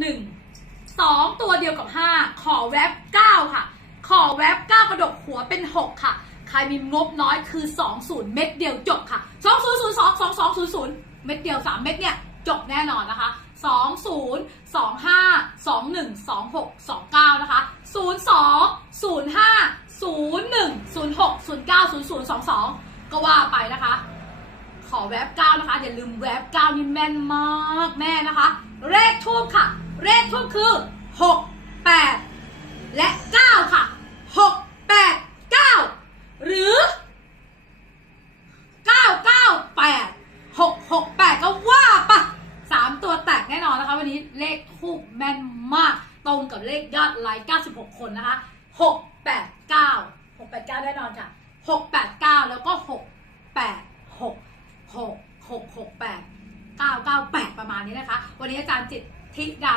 หนึ่งสองตัวเดียวกับห้าขอแวบเก้าค่ะ ขอแวบเก้ากระดกหัวเป็นหกค่ะ ใครมีงบน้อยคือสองศูนย์เม็ดเดียวจบค่ะสองศูนย์ศูนย์สองสองสองศูนย์ศูนย์เม็ดเดียวสามเม็ดเนี่ยจบแน่นอนนะคะสองศูนย์สองห้าสองหนึ่งสองหกสองเก้านะคะศูนย์สองศูนย์ห้าศูนย์หนึ่งศูนย์หกศูนย์เก้าศูนย์ศูนย์สองสองก็ว่าไปนะคะ ขอแวบเก้านะคะอย่าลืมแวบเก้านี่แม่นมากแม่นะคะ เลขทูบค่ะ เลขทูบคือหกแปดและเก้าค่ะหกแปดเก้าหรือเก้าเก้าแปดหกหกแปดก็ว่าปะสามตัวแตกแน่นอนนะคะ วันนี้เลขทูบแม่นมากตรงกับเลขยอดไลค์96 คนนะคะหกแปดเก้าหกแปดเก้าแน่นอนค่ะหกแปดเก้าแล้วก็หกแปดหกหกหกหกแปดเก้าเก้าแปดประมาณนี้นะคะ วันนี้อาจารย์จิตทิดา